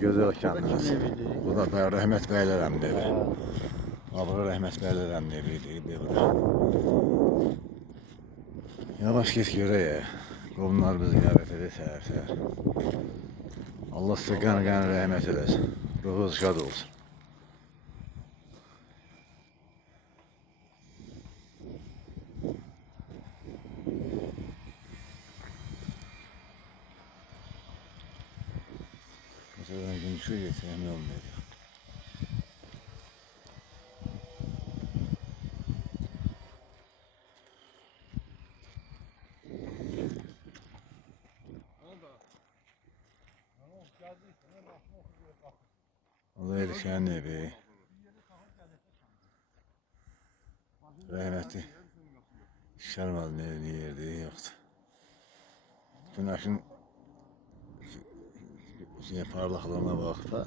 gözəl kəndimiz. Kim evidir? Bu da Rəhmət bəylər əmnidir. Abra Rəhmət bəylər əmnidir. Yavaş geç görək ya. Qovunlar bizi ziyarət edir səhər-səhər. Allah sizə qəni rəhmət eləsin. Ruhunuz şad olsun. Mesela gün şu geçsem olmuyor. Allah erişən evi. Rəhmətli Şərmal nevli yerdə yoxdur. Günəşin parlaqlığına bax da.